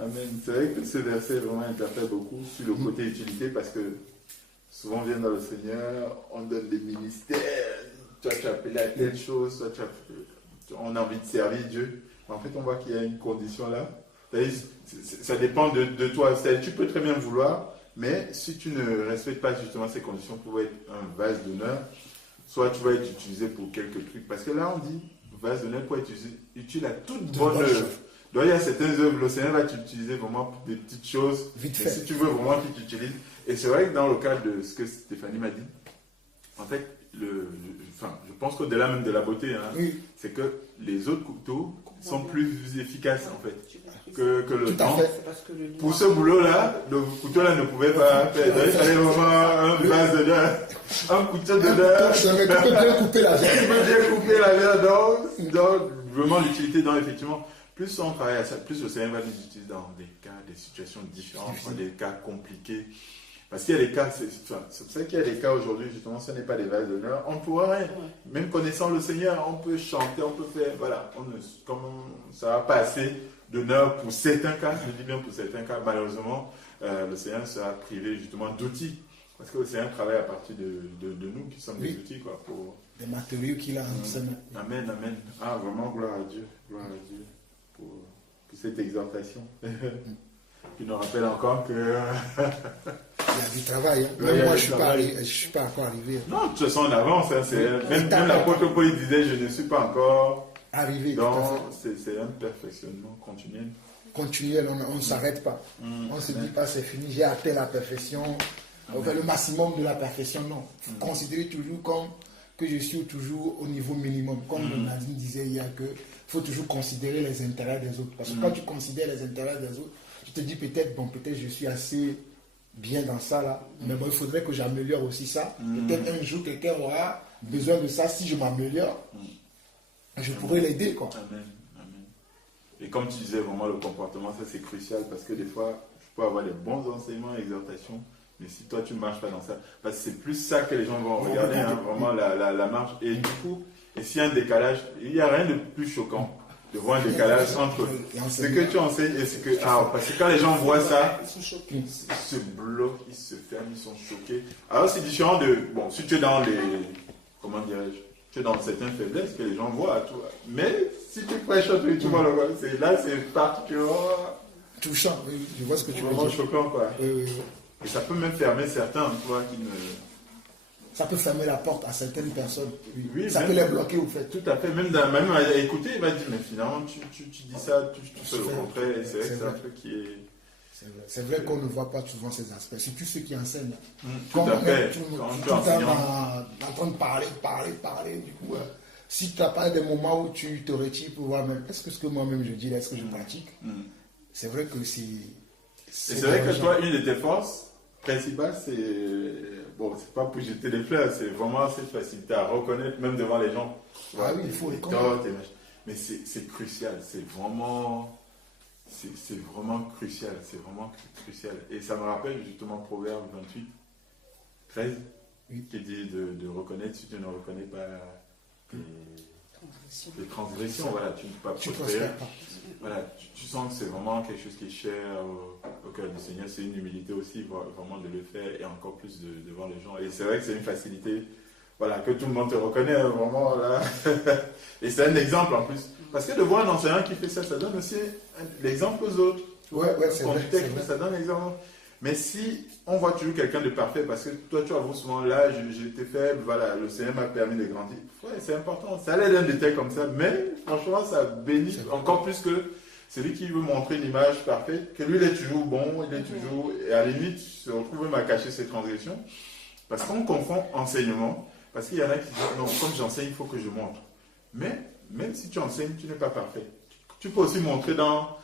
Amen. C'est vrai que ce verset vraiment interpelle beaucoup sur le côté utilité parce que souvent on vient dans le Seigneur, on donne des ministères, toi tu as appelé à telle chose, toi on a envie de servir Dieu. Mais en fait, on voit qu'il y a une condition là. Ça dépend de toi. Tu peux très bien vouloir, mais si tu ne respectes pas justement ces conditions pour être un vase d'honneur, soit tu vas être utilisé pour quelques trucs. Parce que là, on dit vase d'honneur pour être utile à toute bonne œuvre. Donc, il y a certaines œuvres, le Seigneur va t'utiliser vraiment pour des petites choses. Vite mais fait. si tu veux vraiment qu'il t'utilise. Et c'est vrai que dans le cadre de ce que Stéphanie m'a dit, en fait, je pense qu'au-delà même de la beauté, hein, Oui. c'est que les autres couteaux sont plus efficaces en fait que le Tout à temps. fait. Pour ce boulot-là, le couteau-là ne pouvait pas faire. Il fallait vraiment un vase d'honneur, un couteau d'honneur. Tu peux bien couper la viande. Tu peux bien couper la viande. Donc, vraiment l'utilité, donc effectivement, plus on travaille à ça, plus le Seigneur va nous utiliser dans des cas, des situations différentes, dans des cas compliqués. Parce qu'il y a des cas, c'est pour ça qu'il y a des cas aujourd'hui, justement, ce n'est pas des vases d'honneur. On ne pourra rien. Même connaissant le Seigneur, on peut chanter, on peut faire, voilà. Comme ça va pas assez d'honneur pour certains cas, je dis bien pour certains cas, malheureusement, le Seigneur sera privé justement d'outils. Parce que le Seigneur travaille à partir de nous qui sommes des outils, quoi. Pour... Des matériaux qu'il a en sa main. Amen, amen. Ah, vraiment, gloire à Dieu pour cette exhortation. Qui nous rappelle encore que... Il y a du travail. Hein. Ouais, moi, je ne suis pas encore arrivé. Non, de toute façon, on avance. Hein, même l'apôtre Paul disait, je ne suis pas encore arrivé. Donc, c'est un perfectionnement continuel. Continuel, on ne s'arrête pas. On ne se dit pas, c'est fini, j'ai atteint la perfection. Enfin, le maximum de la perfection, non. Il faut considérer toujours comme que je suis toujours au niveau minimum. Comme Nadine disait hier, qu'il faut toujours considérer les intérêts des autres. Parce que quand tu considères les intérêts des autres, tu te dis peut-être je suis assez bien dans ça là, mais bon, il faudrait que j'améliore aussi ça. Peut-être un jour, quelqu'un aura besoin de ça. Si je m'améliore, je pourrais l'aider, quoi. Amen. Amen. Et comme tu disais, vraiment, le comportement, ça c'est crucial parce que des fois, je peux avoir des bons enseignements, exhortations, mais si toi tu ne marches pas dans ça, parce que c'est plus ça que les gens vont regarder, hein, vraiment la marche. Et du coup, et s'il y a un décalage, il n'y a rien de plus choquant de voir un décalage entre ce que tu enseignes et ce que... parce que quand les gens voient ça, ils se bloquent, ils se ferment, ils sont choqués. Alors c'est différent de... Bon, si tu es dans les... Comment dirais-je? Tu es dans certaines faiblesses que les gens voient. Mais si tu prêches un truc, tu vois, là c'est particulièrement... Touchant, je vois ce que tu veux vraiment dire. choquant, quoi. Et ça peut même fermer certains, tu vois, qui ne... Ça peut fermer la porte à certaines personnes. Oui, ça peut les bloquer, au fait. Tout à fait. Même à écouter, il va dire, mais finalement, tu dis ça, tu fais le contraire. Et c'est vrai que c'est un truc qui est... C'est vrai qu'on ne voit pas souvent ces aspects. Surtout ceux qui enseignent. Tout à fait. Tout le temps en train de parler. Du coup, si tu n'as pas des moments où tu te retires pour voir même, est-ce que ce que moi-même je dis, là, est-ce que je pratique? C'est vrai que c'est... Et c'est vrai que toi, une de tes forces principales, c'est... Bon, c'est pas pour jeter des fleurs, c'est vraiment cette facilité à reconnaître, même devant les gens. Oui, il faut les connaître. Mais c'est crucial, c'est vraiment crucial, c'est vraiment crucial. Et ça me rappelle justement Proverbe 28, 13, qui dit de reconnaître si tu ne reconnais pas les transgressions. Voilà, tu ne peux pas prospérer. Voilà, tu sens que c'est vraiment quelque chose qui est cher au cœur du Seigneur. C'est une humilité aussi, vraiment de le faire et encore plus devant les gens. Et c'est vrai que c'est une facilité, voilà, que tout le monde te reconnaît, vraiment, là. Et c'est un exemple en plus. Parce que de voir un enseignant qui fait ça, ça donne aussi l'exemple aux autres. C'est vrai. Ça donne l'exemple. Mais si on voit toujours quelqu'un de parfait, parce que toi tu avoues souvent là, j'étais faible, voilà, le Seigneur m'a permis de grandir. Ouais, c'est important. Ça allait d'un détail comme ça, mais franchement, ça bénit encore plus que celui qui veut montrer une image parfaite, que lui il est toujours bon, il est toujours, et à la limite, se retrouve même à cacher ses transgressions. Parce qu'on confond enseignement, parce qu'il y en a qui disent non, comme j'enseigne, il faut que je montre. Mais même si tu enseignes, tu n'es pas parfait. Tu peux aussi montrer dans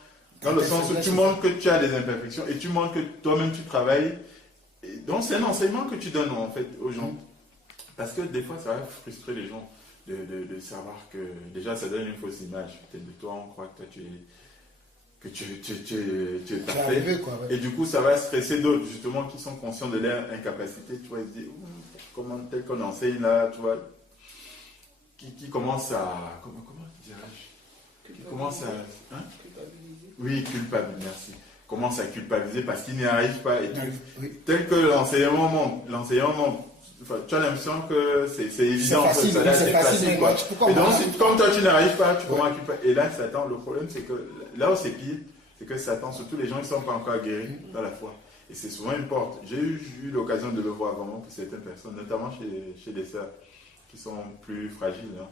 le sens où tu montres que tu as des imperfections et tu montres que toi-même tu travailles. Et donc c'est un enseignement que tu donnes en fait aux gens. Parce que des fois ça va frustrer les gens de savoir que déjà ça donne une fausse image peut-être de toi, on croit que toi tu es parfait. Et du coup ça va stresser d'autres justement qui sont conscients de leur incapacité. Tu vois, ils se disent comment tel qu'on enseigne là, tu vois, qui commence à comment dirais-je, qui commence à... Hein? Oui, culpabiliser, merci. Commence à culpabiliser parce qu'il n'y arrive pas. Et tel que l'enseignement monte, enfin, tu as l'impression que c'est évident. C'est facile, quoi. Et donc, comme toi tu n'arrives pas, tu commences à culpabiliser. Et là, Satan, le problème c'est que là où c'est pire, c'est que Satan, surtout les gens qui ne sont pas encore guéris dans la foi. Et c'est souvent une porte. J'ai eu l'occasion de le voir vraiment pour certaines personnes, notamment chez des sœurs qui sont plus fragiles, hein,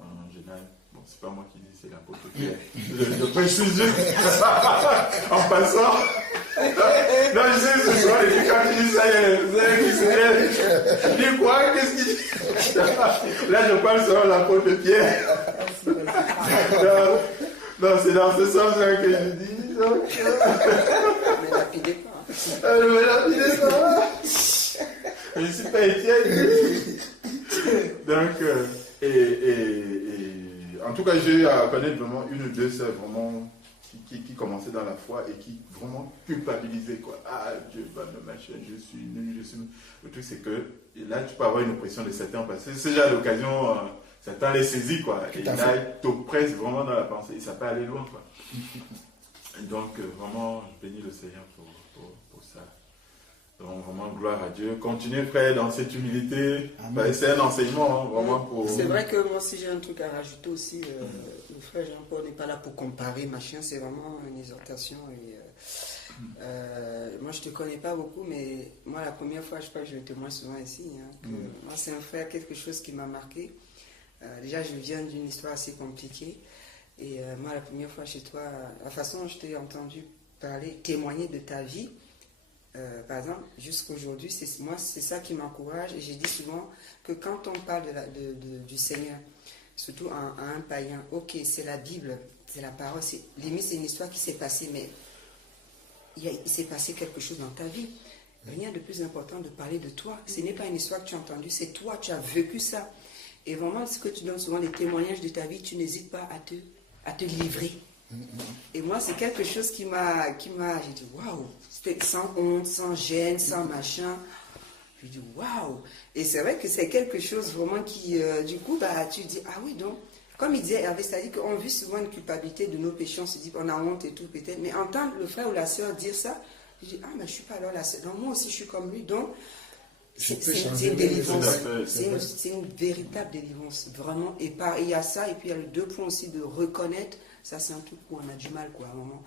en général. Bon, c'est pas moi qui dis, c'est l'apôtre Pierre. Je précise juste. En passant. Non, je sais que ce soir, les filles, quand tu dis ça, il y a qui se lèvent. Je dis quoi? Qu'est-ce qu'il dit? Là, je parle sur l'apôtre Pierre. Non, c'est dans ce sens-là que je dis. Donc, mais lapidez pas. Ne me lapidez pas. Je ne suis pas Étienne. Donc, en tout cas, j'ai à connaître vraiment une ou deux sœurs vraiment qui commençaient dans la foi et qui vraiment culpabilisaient quoi. Ah, Dieu va me machin, je suis nul, je suis. Le truc c'est que là tu peux avoir une oppression de Satan parce que c'est déjà l'occasion, Satan les saisit quoi. Et là il t'oppresse vraiment dans la pensée et ça peut aller loin quoi. Donc vraiment, je bénis le Seigneur pour ça. Donc vraiment gloire à Dieu. Continuez frère dans cette humilité. Ben, c'est un enseignement hein, vraiment pour... C'est vrai que moi aussi j'ai un truc à rajouter aussi. Le frère Jean-Paul n'est pas là pour comparer machin, c'est vraiment une exhortation. Et, moi je te connais pas beaucoup, mais moi la première fois, je crois que je le témoigne souvent ici. Hein, moi c'est un frère, quelque chose qui m'a marqué. Déjà je viens d'une histoire assez compliquée. Et moi la première fois chez toi, la façon dont je t'ai entendu parler, témoigner de ta vie, par exemple, jusqu'aujourd'hui, c'est ça qui m'encourage. Et j'ai dit souvent que quand on parle du Seigneur, surtout à un païen, ok, c'est la Bible, c'est la parole, limite c'est une histoire qui s'est passée, mais il s'est passé quelque chose dans ta vie. Rien de plus important de parler de toi. Ce n'est pas une histoire que tu as entendue, c'est toi, tu as vécu ça. Et vraiment, ce que tu donnes souvent des témoignages de ta vie, tu n'hésites pas à te livrer. Et moi, c'est quelque chose qui m'a j'ai dit, waouh, c'était sans honte, sans gêne, sans machin. J'ai dit, waouh. Et c'est vrai que c'est quelque chose vraiment qui, du coup, bah, tu dis, ah oui, donc, comme il disait Hervé, c'est-à-dire qu'on vit souvent une culpabilité de nos péchés, on se dit qu'on a honte et tout, peut-être. Mais entendre le frère ou la sœur dire ça, je dis, ah, mais je ne suis pas alors la sœur. Donc, moi aussi, je suis comme lui. Donc, c'est une délivrance. C'est une véritable délivrance, vraiment. Et il y a ça, et puis il y a le deux points aussi de reconnaître. Ça, c'est un truc où on a du mal, quoi, à un moment.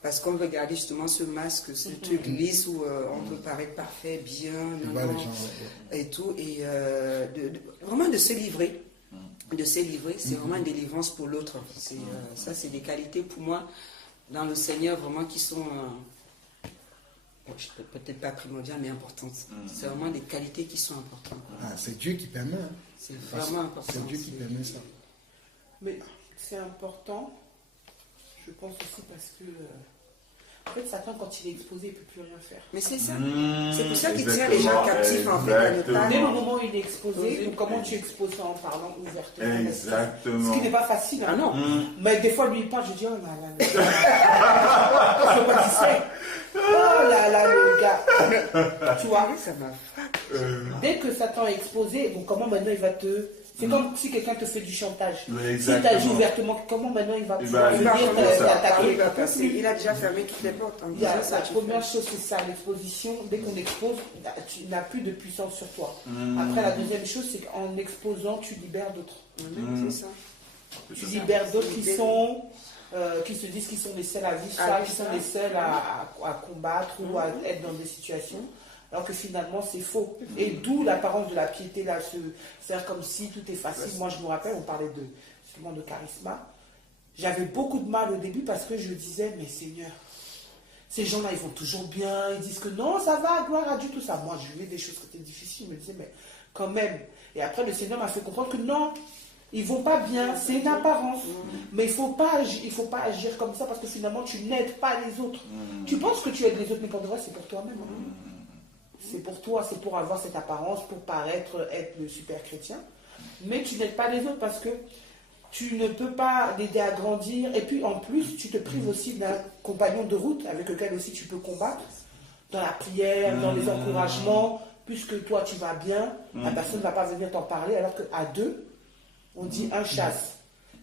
Parce qu'on veut garder justement ce masque, ce truc lisse où on peut paraître parfait, bien, et tout. Et vraiment de se livrer. De se livrer, c'est vraiment une délivrance pour l'autre. Ça, c'est des qualités pour moi, dans le Seigneur, vraiment qui sont... peut-être pas primordiales, mais importantes. C'est vraiment des qualités qui sont importantes. Ah, c'est Dieu qui permet. Hein. C'est vraiment important. C'est Dieu qui permet ça. Mais c'est important, je pense aussi parce que en fait Satan quand il est exposé il ne peut plus rien faire. Mais c'est ça. C'est pour ça qu'il tient les gens captifs en fait. Dès le moment où il est exposé, comment tu exposes ça en parlant ouvertement. Exactement. Ce qui n'est pas facile. Ah non. Mais des fois lui il parle, je dis oh là là. Je sais pas qui c'est. Oh là là le gars. Tu vois, ça m'a frappé. Dès que Satan est exposé, bon, comment maintenant il va te... C'est comme si quelqu'un te fait du chantage. Si tu agis ouvertement, comment maintenant il va pouvoir venir t'attaquer? Il a déjà fermé toutes les portes. La première chose, c'est ça, l'exposition. Dès qu'on expose, tu n'as plus de puissance sur toi. Après, la deuxième chose, c'est qu'en exposant, tu libères d'autres. C'est ça. Tu libères d'autres qui sont... qui se disent qu'ils sont les seuls à vivre ça, qui sont les seuls à combattre ou à être dans des situations. Alors que finalement c'est faux. Et d'où l'apparence de la piété là, c'est comme si tout est facile. Moi je me rappelle, on parlait justement de charisma. J'avais beaucoup de mal au début parce que je disais, mais Seigneur, ces gens-là ils vont toujours bien, ils disent que non, ça va, gloire à Dieu, tout ça. Moi je vivais des choses qui étaient difficiles, je me disais, mais quand même. Et après le Seigneur m'a fait comprendre que non, ils vont pas bien, c'est une apparence. Mais il faut pas agir comme ça parce que finalement tu n'aides pas les autres. Tu penses que tu aides les autres, mais pour de vrai c'est pour toi-même. C'est pour toi, c'est pour avoir cette apparence, pour paraître être le super chrétien. Mais tu n'aides pas les autres parce que tu ne peux pas l'aider à grandir. Et puis en plus, tu te prives aussi d'un compagnon de route avec lequel aussi tu peux combattre. Dans la prière, dans les encouragements. Puisque toi tu vas bien, la personne ne va pas venir t'en parler. Alors qu'à deux, on dit un chasse.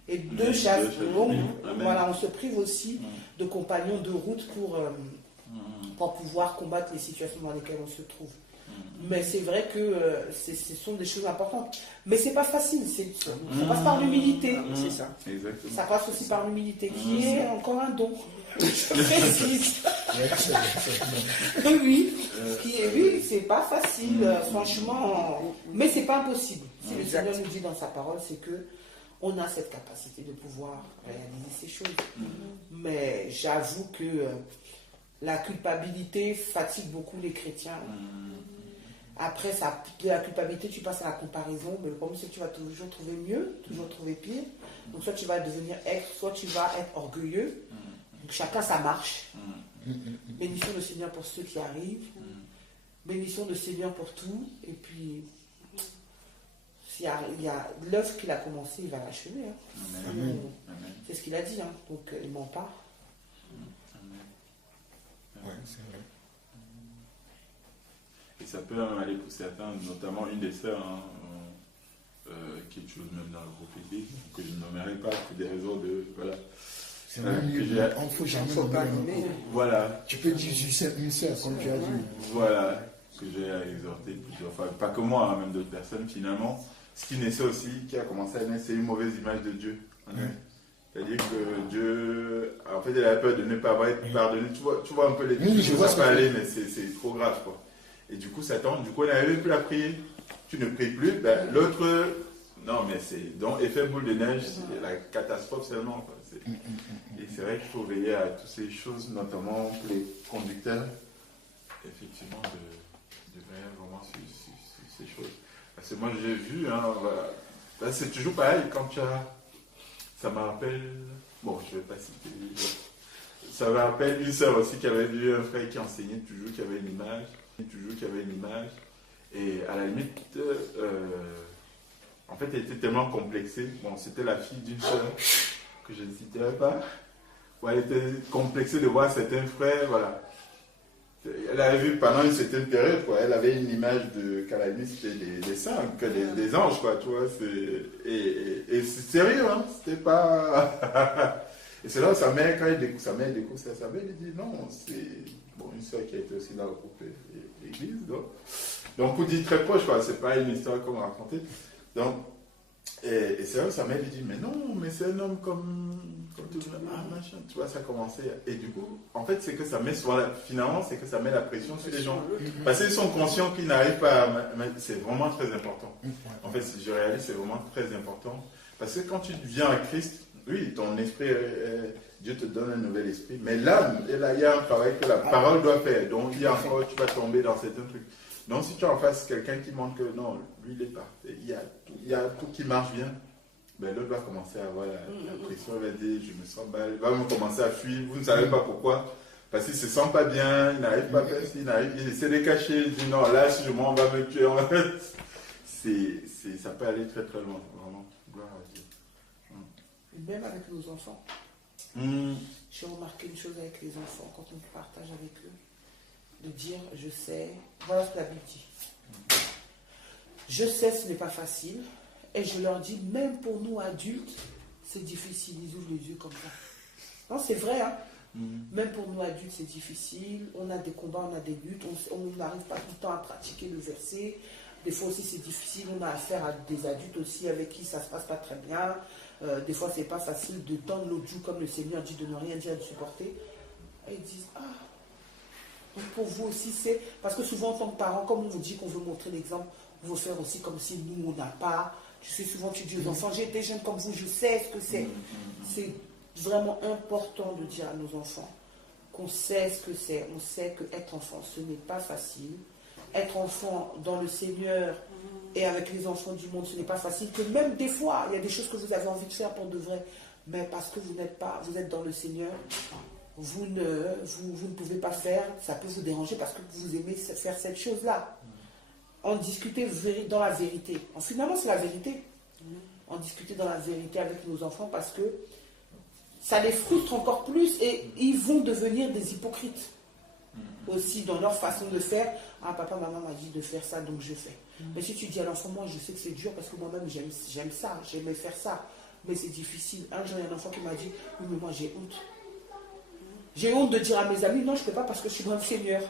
Et deux chasses longues, Amen. voilà, on se prive aussi de compagnons de route pour pouvoir combattre les situations dans lesquelles on se trouve. Mais c'est vrai que ce sont des choses importantes. Mais c'est pas facile, ça passe par l'humilité. C'est ça. Exactement. Ça passe aussi par l'humilité, qui est encore un don. Je précise. Oui, c'est pas facile, franchement. Mais c'est pas impossible. Si le Exact. Seigneur nous dit dans sa parole, c'est que on a cette capacité de pouvoir réaliser ces choses. Mais j'avoue que la culpabilité fatigue beaucoup les chrétiens. Après, de la culpabilité, tu passes à la comparaison, mais le problème c'est que tu vas toujours trouver mieux, toujours trouver pire. Donc soit tu vas devenir aigre, soit tu vas être orgueilleux. Donc chacun sa marche. Bénissons le Seigneur pour ceux qui arrivent. Bénissons le Seigneur pour tout. Et puis, il y a l'œuvre qu'il a commencé, il va l'achever. Hein. Amen. C'est ce qu'il a dit. Hein. Donc il ment pas. Ouais, c'est vrai. Et ça peut aller pour certains, notamment une des sœurs qui est toujours même dans le groupe église, que je ne nommerai pas pour des raisons de. Voilà. C'est même mieux. Il ne faut jamais Faut pas nommer. nommer. Voilà. Tu peux dire une sœur, comme tu as dit. Voilà. Que j'ai exhorté plusieurs fois. Pas que moi, hein, même d'autres personnes, finalement. Ce qui naissait aussi, qui a commencé à naître, c'est une mauvaise image de Dieu. C'est-à-dire que Dieu, en fait, il avait peur de ne pas avoir été pardonné. Tu vois un peu les Oui, je vois ça peut aller, mais c'est trop grave, quoi. Et du coup, Satan, on n'arrivait plus à prier. Tu ne pries plus, ben, l'autre, non, mais c'est donc effet boule de neige, c'est la catastrophe seulement, quoi. Et c'est vrai qu'il faut veiller à toutes ces choses, notamment pour les conducteurs, effectivement, de veiller vraiment sur ces choses. Parce que moi, j'ai vu, hein, voilà. Ben, c'est toujours pareil, quand tu as. Ça me rappelle. Bon, je ne vais pas citer. Ça me rappelle une sœur aussi qui avait vu un frère qui enseignait toujours, qui avait une image. Et à la limite, en fait, elle était tellement complexée. Bon, c'était la fille d'une sœur que je ne citerai pas. Où elle était complexée de voir certains frères, voilà. Elle avait vu pendant une certaine période, quoi. Elle avait une image qu'à la limite c'était des saints, que des anges, quoi, tu vois. Et c'est sérieux, hein. C'était pas. Et c'est là où sa mère, quand elle découvre ça, sa mère, elle dit non, c'est. Bon, une soeur qui a été aussi dans le groupe l'église, donc pour dire très proche, quoi, c'est pas une histoire qu'on m'a racontée. Donc, et c'est là où sa mère lui dit, mais non, mais c'est un homme comme tout le monde, machin, tu vois, ça a commencé. Et du coup, en fait, c'est que ça met finalement, c'est que ça met la pression sur les gens. Parce qu'ils sont conscients qu'ils n'arrivent pas à. C'est vraiment très important. En fait, si je réalise, c'est vraiment très important. Parce que quand tu viens à Christ, oui, ton esprit, Dieu te donne un nouvel esprit, mais l'âme, il y a un travail que la parole doit faire. Donc, il y a encore, tu vas tomber dans certains trucs. Donc, si tu as en face quelqu'un qui montre que non, lui, il est parfait, il y a tout qui marche bien, ben, l'autre va commencer à avoir la pression, il va dire, je me sens mal, il va même commencer à fuir, vous ne savez pas pourquoi, parce qu'il ne se sent pas bien, il n'arrive pas à faire ça, il essaie de cacher, il dit non, là, si je m'en vais me tuer, en fait, ça peut aller très très loin, vraiment, gloire à Dieu. Et même avec nos enfants. J'ai remarqué une chose avec les enfants, quand on partage avec eux, de dire, je sais, voilà ce que la Bible dit. Je sais, ce n'est pas facile, et je leur dis, même pour nous adultes, c'est difficile, ils ouvrent les yeux comme ça. Non, c'est vrai, hein. Même pour nous adultes, c'est difficile, on a des combats, on a des luttes, on n'arrive pas tout le temps à pratiquer le verset. Des fois aussi, c'est difficile, on a affaire à des adultes aussi avec qui ça ne se passe pas très bien. Des fois, c'est pas facile de tendre l'autre joue comme le Seigneur dit, de ne rien dire, de supporter. Et ils disent, ah, donc pour vous aussi, c'est... Parce que souvent, en tant que parent, comme on vous dit qu'on veut montrer l'exemple, on veut faire aussi comme si nous, on n'a pas. Tu sais, souvent, tu dis aux enfants, j'ai été jeune comme vous, je sais ce que c'est. C'est vraiment important de dire à nos enfants qu'on sait ce que c'est. On sait qu'être enfant, ce n'est pas facile. Être enfant dans le Seigneur et avec les enfants du monde, ce n'est pas facile. Que même des fois, il y a des choses que vous avez envie de faire pour de vrai, mais parce que vous êtes dans le Seigneur, vous ne pouvez pas faire, ça peut vous déranger parce que vous aimez faire cette chose-là. En discuter dans la vérité. Finalement, c'est la vérité. En discuter dans la vérité avec nos enfants parce que ça les frustre encore plus et ils vont devenir des hypocrites aussi dans leur façon de faire. Ah, papa, maman m'a dit de faire ça, donc je fais. Mais si tu dis à l'enfant, moi je sais que c'est dur parce que moi-même j'aime ça, j'aimais faire ça. Mais c'est difficile. Un jour, il y a un enfant qui m'a dit, oui, mais moi j'ai honte. J'ai honte de dire à mes amis, non, je ne peux pas parce que je suis dans le Seigneur.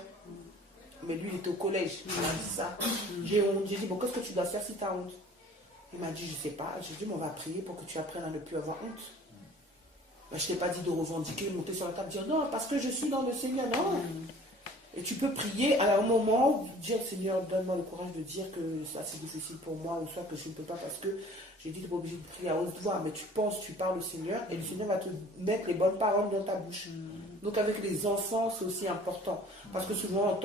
Mais lui, il était au collège. Il m'a dit ça. J'ai honte. J'ai dit, bon, qu'est-ce que tu dois faire si tu as honte? Il m'a dit, je ne sais pas. J'ai dit, mais on va prier pour que tu apprennes à ne plus avoir honte. Ben, je ne t'ai pas dit de revendiquer, monter sur la table, dire non, parce que je suis dans le Seigneur. Non. Et tu peux prier à un moment, dire Seigneur, donne-moi le courage de dire que ça c'est difficile pour moi, ou soit que je ne peux pas parce que j'ai dit, tu n'es pas obligé de prier à haute voix, mais tu penses, tu parles au Seigneur, et le Seigneur va te mettre les bonnes paroles dans ta bouche. Donc avec les enfants, c'est aussi important. Parce que souvent,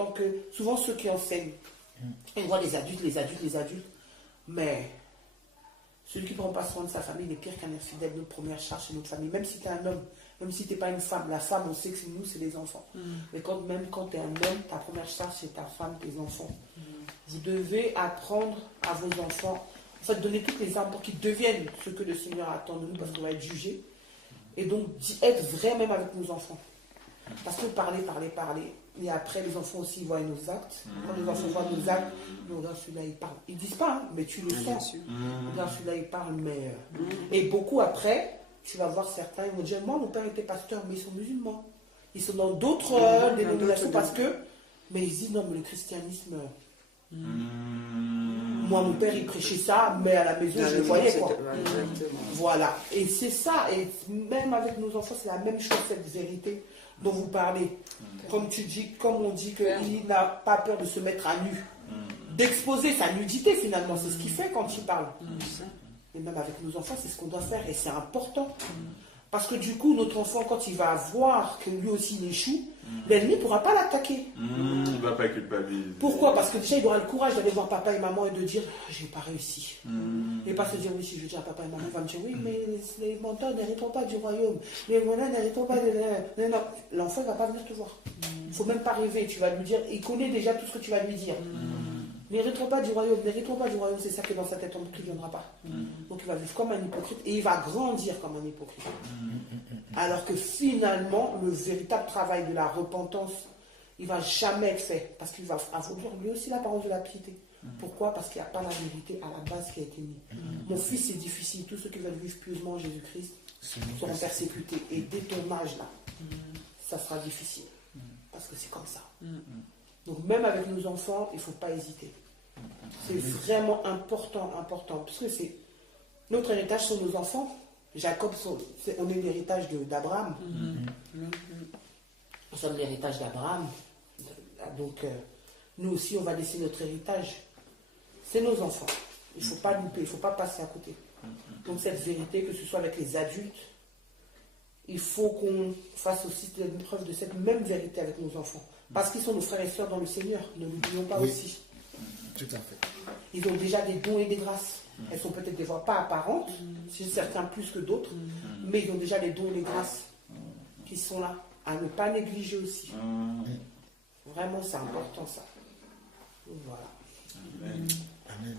souvent ceux qui enseignent, ils voient les adultes, mais celui qui ne prend pas soin de sa famille, il est pire qu'un infidèle. Notre première charge, c'est notre famille. Même si tu es un homme, même si tu n'es pas une femme, la femme, on sait que c'est nous, c'est les enfants. Mais même quand tu es un homme, ta première charge, c'est ta femme, tes enfants. Vous devez apprendre à vos enfants, en fait, donner toutes les armes pour qu'ils deviennent ce que le Seigneur attend de nous, parce qu'on va être jugé. Et donc, être vrai même avec nos enfants. Parce que parler. Et après, les enfants aussi voient nos actes. Quand les enfants voient nos actes, ils regardent celui-là, il parle. Ils ne disent pas, hein, mais tu le sens. Regarde celui-là, il parle, mais... Et beaucoup après, tu vas voir certains, ils vont dire, moi, mon père était pasteur, mais ils sont musulmans. Ils sont dans d'autres dénominations parce que... Mais ils disent, non, mais le christianisme... Moi, mon père, il prêchait ça, mais à la maison, je le voyais, quoi. Voilà. Et c'est ça. Et même avec nos enfants, c'est la même chose, cette vérité dont vous parlez. Comme on dit qu'il n'a pas peur de se mettre à nu. D'exposer sa nudité, finalement. C'est ce qu'il fait quand il parle. Et même avec nos enfants, c'est ce qu'on doit faire. Et c'est important. Parce que du coup, notre enfant, quand il va voir que lui aussi il échoue, l'ennemi ne pourra pas l'attaquer. Il ne va pas culpabiliser. Pourquoi? Parce que déjà, il aura le courage d'aller voir papa et maman et de dire j'ai pas réussi. Et pas se dire oui, si je dis à papa et maman, il va me dire oui, mais les menteurs n'héritent pas du royaume. Les monnaie n'héritent pas de. Non, l'enfant ne va pas venir te voir. Il ne faut même pas rêver. Tu vas lui dire, il connaît déjà tout ce que tu vas lui dire. N'héritons pas du royaume, c'est ça qui est dans sa tête, qui ne viendra pas. Donc il va vivre comme un hypocrite et il va grandir comme un hypocrite. Alors que finalement, le véritable travail de la repentance, il ne va jamais être fait parce qu'il va avoir lui aussi la parole de la piété. Pourquoi? Parce qu'il n'y a pas la vérité à la base qui a été mise. Mon fils, c'est difficile. Tous ceux qui veulent vivre pieusement en Jésus-Christ seront persécutés. Et dès ton âge là, ça sera difficile. Parce que c'est comme ça. Donc même avec nos enfants, il ne faut pas hésiter. C'est vraiment important. Parce que c'est notre héritage sur nos enfants. Jacob, on est l'héritage d'Abraham. Nous sommes l'héritage d'Abraham. Donc, nous aussi, on va laisser notre héritage. C'est nos enfants. Il ne faut pas louper, il ne faut pas passer à côté. Donc, cette vérité, que ce soit avec les adultes, il faut qu'on fasse aussi une preuve de cette même vérité avec nos enfants. Parce qu'ils sont nos frères et sœurs dans le Seigneur. Ne l'oublions pas aussi. Tout à fait. Ils ont déjà des dons et des grâces. Elles sont peut-être des fois pas apparentes, si certains plus que d'autres, mais ils ont déjà les dons et les grâces qui sont là, à ne pas négliger aussi. Vraiment, c'est important ça. Voilà. Amen. Amen.